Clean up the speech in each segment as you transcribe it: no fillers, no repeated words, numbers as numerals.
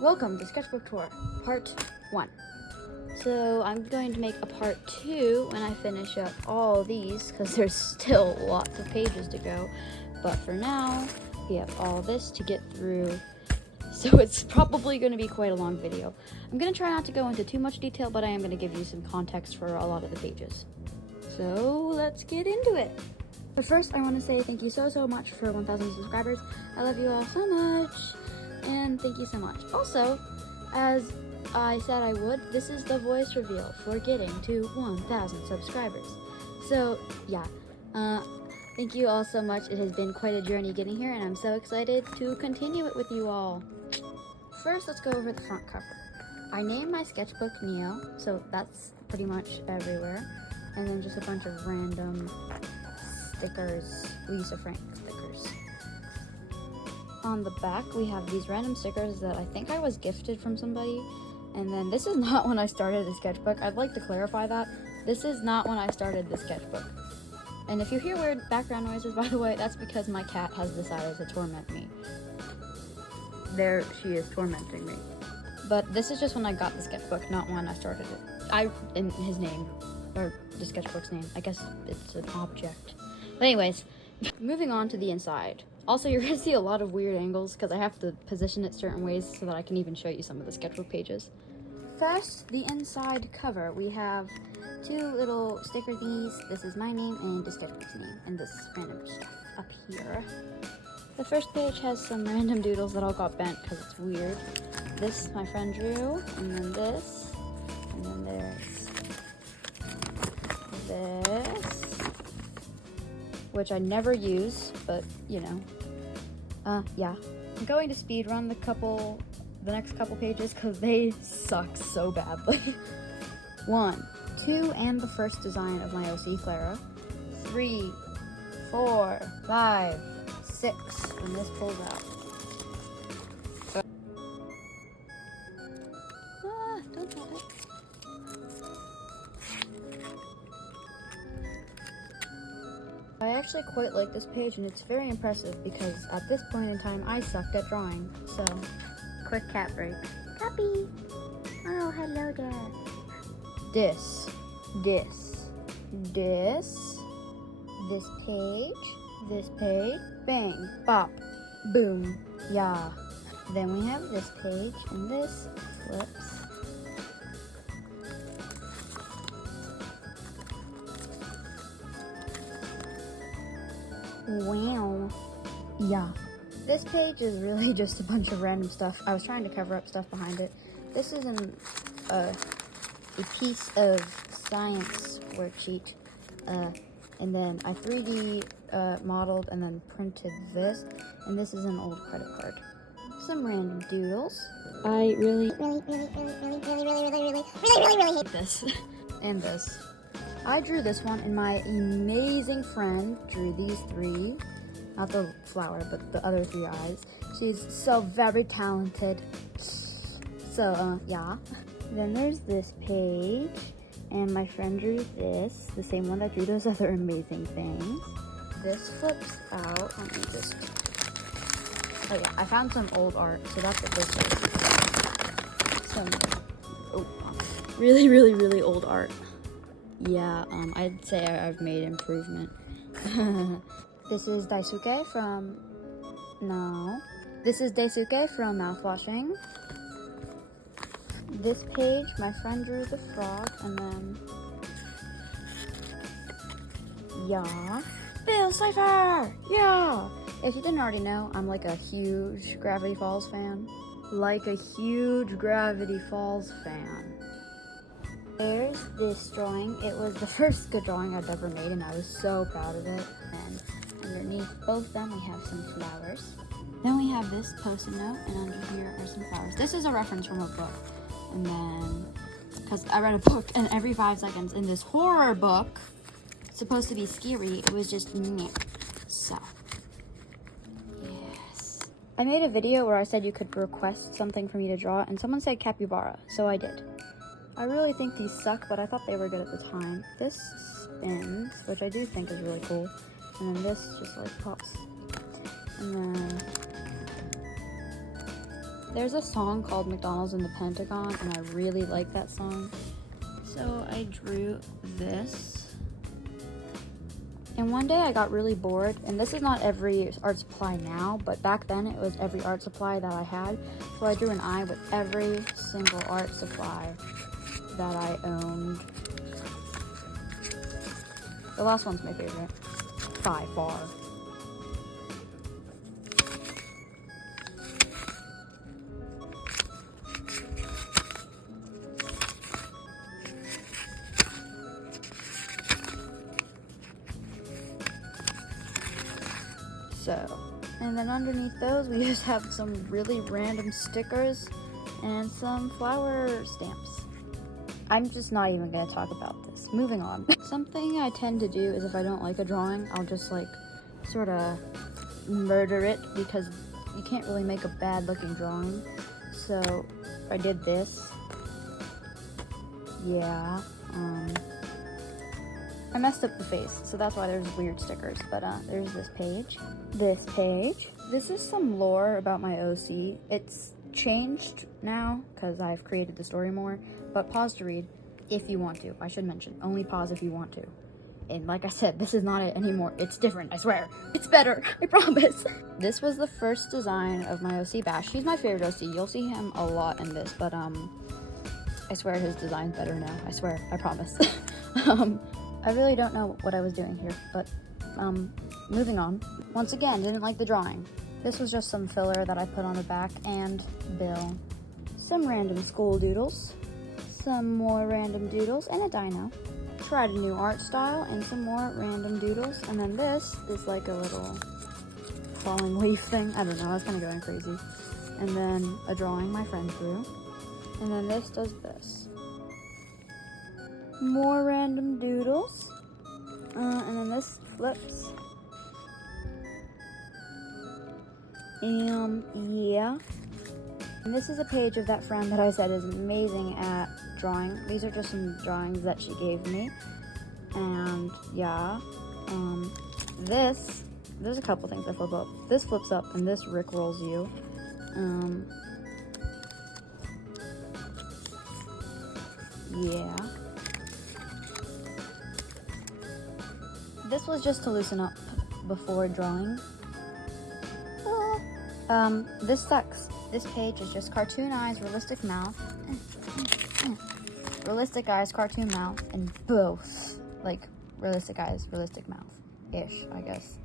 Welcome to Sketchbook Tour, Part 1. So I'm going to make a Part 2 when I finish up all these, because there's still lots of pages to go. But for now, we have all this to get through, so it's probably going to be quite a long video. I'm going to try not to go into too much detail, but I am going to give you some context for a lot of the pages. So let's get into it. But first, I want to say thank you so much for 1,000 subscribers. I love you all so much. And thank you so much. Also, as I said I would, this is the voice reveal for getting to 1,000 subscribers. So, yeah. Thank you all so much. It has been quite a journey getting here, and I'm so excited to continue it with you all. First, let's go over the front cover. I named my sketchbook Neo, so that's pretty much everywhere. And then just a bunch of random stickers, Lisa Frank stickers. On the back, we have these random stickers that I think I was gifted from somebody. And then this is not when I started the sketchbook. I'd like to clarify that. This is not when I started the sketchbook. And if you hear weird background noises, by the way, that's because my cat has decided to torment me. There she is tormenting me. But this is just when I got the sketchbook, not when I started it. In his name, or the sketchbook's name. I guess it's an object. But anyways, moving on to the inside. Also, you're going to see a lot of weird angles because I have to position it certain ways so that I can even show you some of the sketchbook pages. First, the inside cover. We have two little sticker thingies. This is my name and the sketchbook's name, and this random stuff up here. The first page has some random doodles that all got bent because it's weird. This my friend drew, and then this, and then there's this, which I never use, but you know. Yeah. I'm going to speed run the next couple pages because they suck so badly. 1, 2, and the first design of my OC Clara. 3, 4, 5, 6, when this pulls out. Don't drop it. I actually quite like this page, and it's very impressive because at this point in time I sucked at drawing. So, quick cat break. Puppy! Oh, hello there. This page, bang, bop, boom, yeah. Then we have this page, and this flips. Wow. Yeah. This page is really just a bunch of random stuff. I was trying to cover up stuff behind it. This is a piece of science worksheet. And then I 3D modeled and then printed this. And this is an old credit card. Some random doodles. I really hate this. And this. I drew this one, and my amazing friend drew these 3. Not the flower, but the other 3 eyes. She's so very talented. So, yeah. Then there's this page, and my friend drew this, the same one that drew those other amazing things. This flips out. Let me just... Oh yeah, I found some old art, so that's what this is. Some really old art. Yeah, I'd say I've made improvement. This is Daisuke from... No. This is Daisuke from Mouthwashing. This page, my friend drew the frog, and then... Yeah. Bill Cipher! Yeah! If you didn't already know, I'm like a huge Gravity Falls fan. There's this drawing. It was the first good drawing I've ever made, and I was so proud of it. And underneath both of them, we have some flowers. Then we have this post-it note, and under here are some flowers. This is a reference from a book. And then, because I read a book, and every 5 seconds in this horror book, it's supposed to be scary, it was just meh. So, yes. I made a video where I said you could request something for me to draw, and someone said capybara, so I did. I really think these suck, but I thought they were good at the time. This spins, which I do think is really cool. And then this just like pops. And then There's a song called McDonald's in the Pentagon, and I really like that song. So I drew this. And one day I got really bored, and this is not every art supply now, but back then it was every art supply that I had. So I drew an eye with every single art supply that I owned. The last one's my favorite, by far. So, and then underneath those we just have some really random stickers and some flower stamps. I'm just not even gonna talk about this. Moving on. Something I tend to do is if I don't like a drawing, I'll just like sort of murder it, because you can't really make a bad looking drawing. So I did this. Yeah. I messed up the face, so that's why there's weird stickers. But there's this page. This is some lore about my OC. It's changed now because I've created the story more, but pause to read if you want to. I should mention, only pause if you want to. And like I said, this is not it anymore. It's different, I swear. It's better, I promise. This was the first design of my OC Bash. He's my favorite OC. You'll see him a lot in this, but I swear his design's better now. I swear, I promise. I really don't know what I was doing here, but moving on. Once again, didn't like the drawing. This was just some filler that I put on the back and bill. Some random school doodles, some more random doodles, and a dino. Tried a new art style and some more random doodles, and then this is like a little falling leaf thing. I don't know, I was kind of going crazy. And then a drawing my friend drew, and then this does this. More random doodles, and then this flips. Yeah. And this is a page of that friend that I said is amazing at drawing. These are just some drawings that she gave me. And yeah, there's a couple things that flip up. This flips up and this rickrolls you. Yeah. This was just to loosen up before drawing. This sucks. This page is just cartoon eyes, realistic mouth. Realistic eyes, cartoon mouth, and both. Like, realistic eyes, realistic mouth-ish, I guess.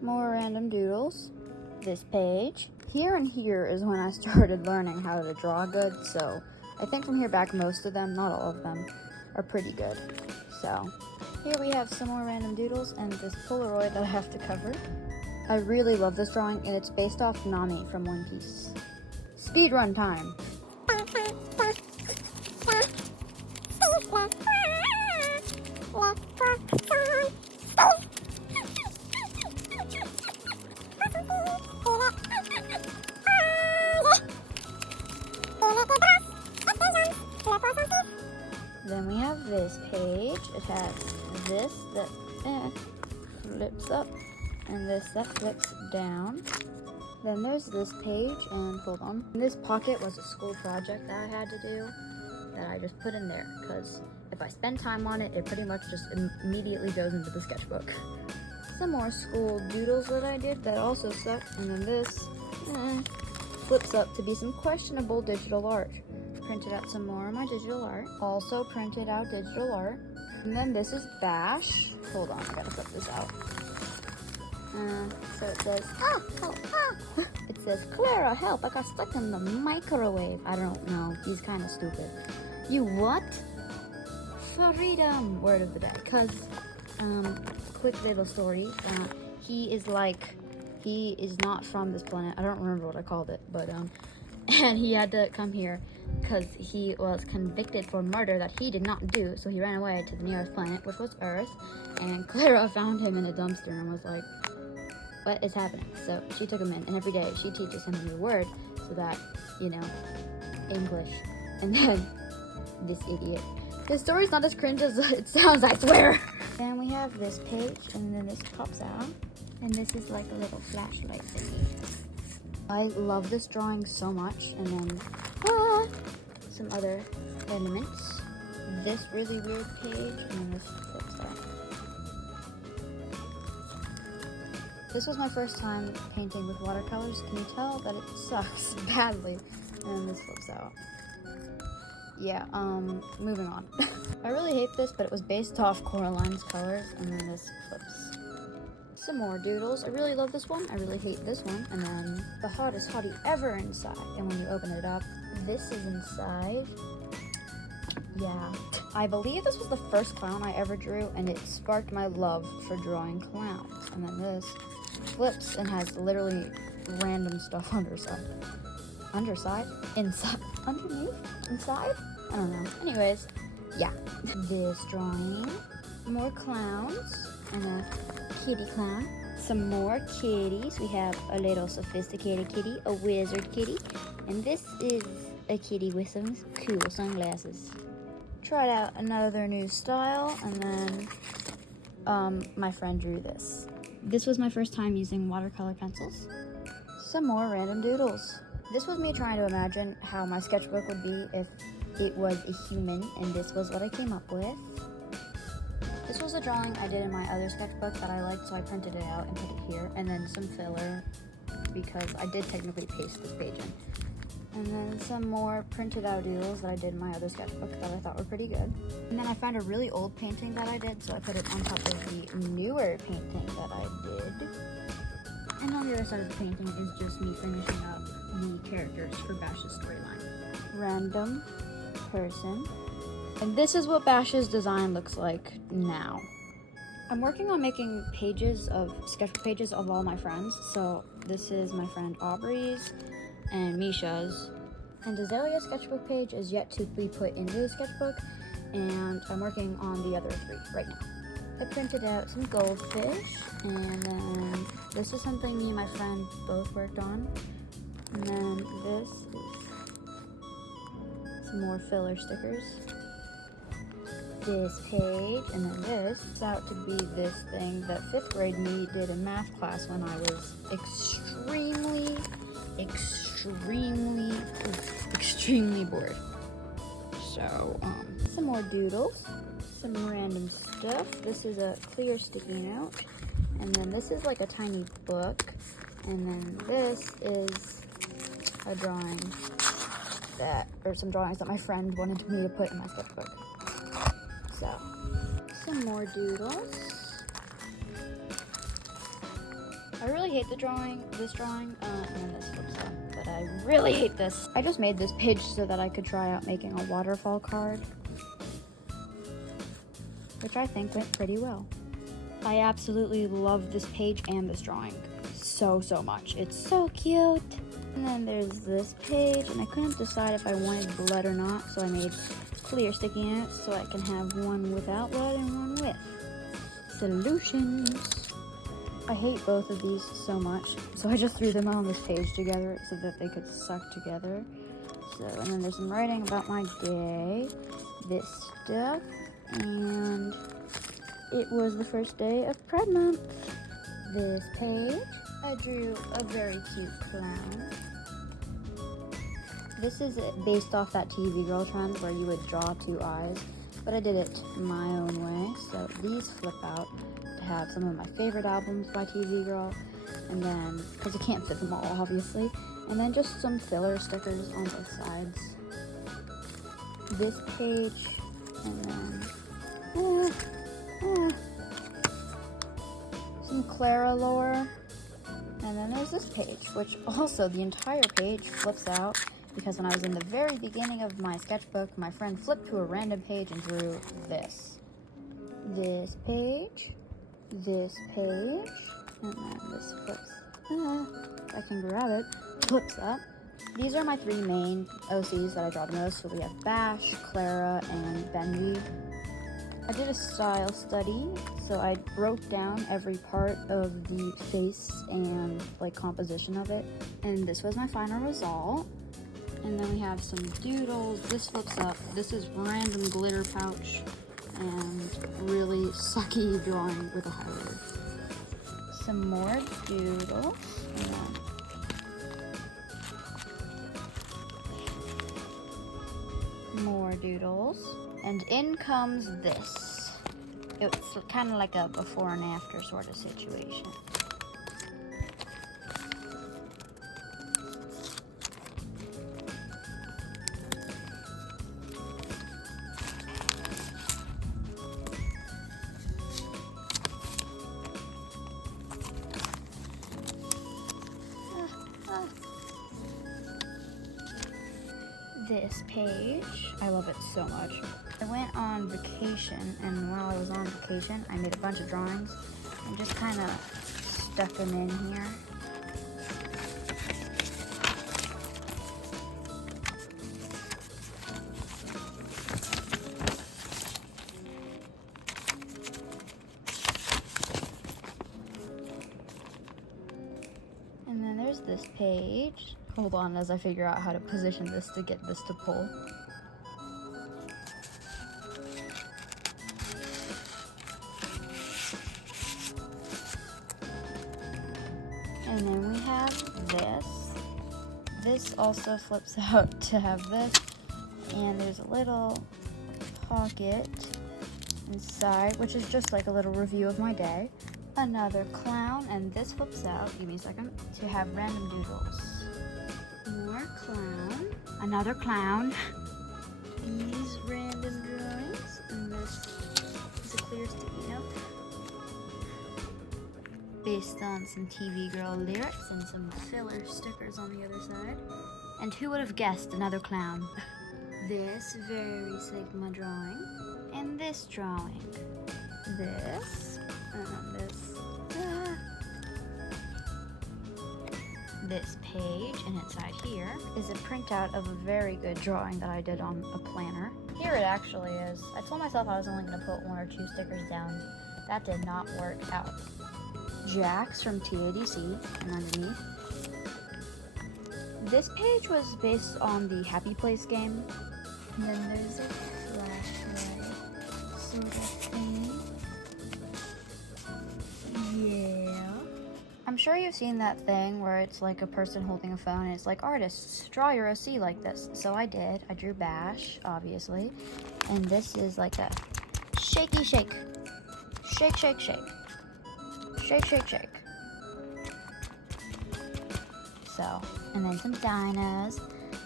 More random doodles. This page. Here and here is when I started learning how to draw good, so I think from here back most of them, not all of them, are pretty good. So, here we have some more random doodles and this Polaroid that I have to cover. I really love this drawing, and it's based off Nami from One Piece. Speedrun time! Then we have this page. It has this that flips up, and this that flips down. Then there's this page, and hold on. This pocket was a school project that I had to do that I just put in there, because if I spend time on it, it pretty much just immediately goes into the sketchbook. Some more school doodles that I did that also suck, and then this flips up to be some questionable digital art. Printed out some more of my digital art. Also printed out digital art. And then this is Bash. Hold on, I gotta flip this out. So it says, help, It says, Clara, help, I got stuck in the microwave. I don't know, he's kind of stupid. You what? Freedom, word of the day. Because, quick little story, he is not from this planet. I don't remember what I called it, but, and he had to come here because he was convicted for murder that he did not do, so he ran away to the nearest planet, which was Earth, and Clara found him in a dumpster and was like, what is happening? So she took him in, and every day she teaches him a new word so that, you know, English. And then this idiot. This story's not as cringe as it sounds, I swear. Then we have this page, and then this pops out, and this is like a little flashlight thingy. I love this drawing so much. And then some other elements. This really weird page, and then this flips out. This was my first time painting with watercolors. Can you tell that it sucks badly? And then this flips out. Yeah, moving on. I really hate this, but it was based off Coraline's colors, and then this flips. Some more doodles. I really love this one. I really hate this one. And then the hottest hottie ever inside. And when you open it up, this is inside. Yeah. I believe this was the first clown I ever drew, and it sparked my love for drawing clowns. And then this flips and has literally random stuff underside. Underside? Inside? Underneath? Inside? I don't know. Anyways, yeah. This drawing. More clowns. And a kitty clown. Some more kitties. We have a little sophisticated kitty, a wizard kitty, and this is a kitty with some cool sunglasses. Tried out another new style, and then my friend drew this. This was my first time using watercolor pencils. Some more random doodles. This was me trying to imagine how my sketchbook would be if it was a human, and this was what I came up with. This was a drawing I did in my other sketchbook that I liked, so I printed it out and put it here, and then some filler because I did technically paste this page in. And then some more printed out doodles that I did in my other sketchbook that I thought were pretty good. And then I found a really old painting that I did, so I put it on top of the newer painting that I did. And on the other side of the painting is just me finishing up the characters for Bash's storyline. Random person. And this is what Bash's design looks like now. I'm working on making pages of sketchbook pages of all my friends. So this is my friend Aubrey's and Misha's. And Azalea's sketchbook page is yet to be put into the sketchbook, and I'm working on the other 3 right now. I printed out some goldfish, and then this is something me and my friend both worked on. And then this is some more filler stickers. This page, and then this is out to be this thing that 5th grade me did in math class when I was extremely bored. So, some more doodles, some random stuff. This is a clear sticky note, and then this is like a tiny book, and then this is a drawing or some drawings that my friend wanted me to put in my sketchbook. So, some more doodles. I really hate this drawing, and then this flips up, but I really hate this. I just made this page so that I could try out making a waterfall card, which I think went pretty well. I absolutely love this page and this drawing so much. It's so cute. And then there's this page, and I couldn't decide if I wanted blood or not, so I made clear sticky notes so I can have one without blood and one with. Solutions. I hate both of these so much, so I just threw them on this page together so that they could suck together. So, and then there's some writing about my day, this stuff, and it was the first day of Pride Month. This page, I drew a very cute clown. This is based off that TV girl trend where you would draw 2 eyes, but I did it my own way. So these flip out to have some of my favorite albums by TV Girl, and then, because you can't fit them all obviously, and then just some filler stickers on both sides. This page, and then some Clara lore, and then there's this page, which also the entire page flips out, because when I was in the very beginning of my sketchbook, my friend flipped to a random page and drew this. This page, and then this flips. If I can grab it, flips up. These are my 3 main OCs that I draw the most. So we have Bash, Clara, and Benji. I did a style study, so I broke down every part of the face and like composition of it, and this was my final result. And then we have some doodles. This flips up. This is random glitter pouch and really sucky drawing with a highlighter. Some more doodles. And then doodles. And in comes this. It's kind of like a before and after sort of situation. This page, I love it so much. I went on vacation, and while I was on vacation, I made a bunch of drawings and just kind of stuck them in here. And then there's this page. Hold on as I figure out how to position this to get this to pull. And then we have this. This also flips out to have this. And there's a little pocket inside, which is just like a little review of my day. Another clown, and this flips out, give me a second, to have random doodles. More clown, another clown, these random drawings, and this is a clear sticky note based on some TV Girl lyrics and some filler stickers on the other side. And who would have guessed another clown? This very Sigma drawing, and this drawing, this, and this. This page, and inside here is a printout of a very good drawing that I did on a planner. Here it actually is. I told myself I was only going to put 1 or 2 stickers down. That did not work out. Jax from TADC, and underneath. This page was based on the Happy Place game. And then there's a flashlight sort of thing. Yeah. I'm sure you've seen that thing where it's like a person holding a phone and it's like, artists, draw your OC like this. So I did. I drew Bash, obviously. And this is like a shaky shake. Shake, shake, shake. Shake, shake, shake. So, and then some dinos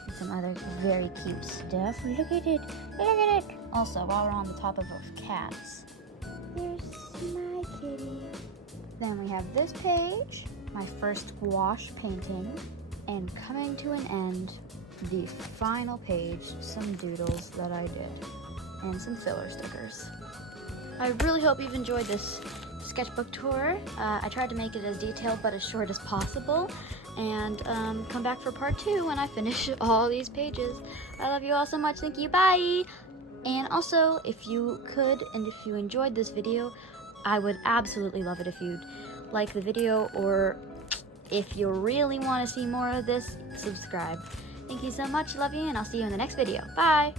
and some other very cute stuff. Look at it. Look at it. Also, while we're on the topic of cats, there's my kitty. Then we have this page, my first gouache painting, and coming to an end, the final page, some doodles that I did, and some filler stickers. I really hope you've enjoyed this sketchbook tour. I tried to make it as detailed but as short as possible, and come back for part 2 when I finish all these pages. I love you all so much. Thank you. Bye! And also, if you could, and if you enjoyed this video, I would absolutely love it if you'd like the video, or if you really want to see more of this, subscribe. Thank you so much, love you, and I'll see you in the next video. Bye!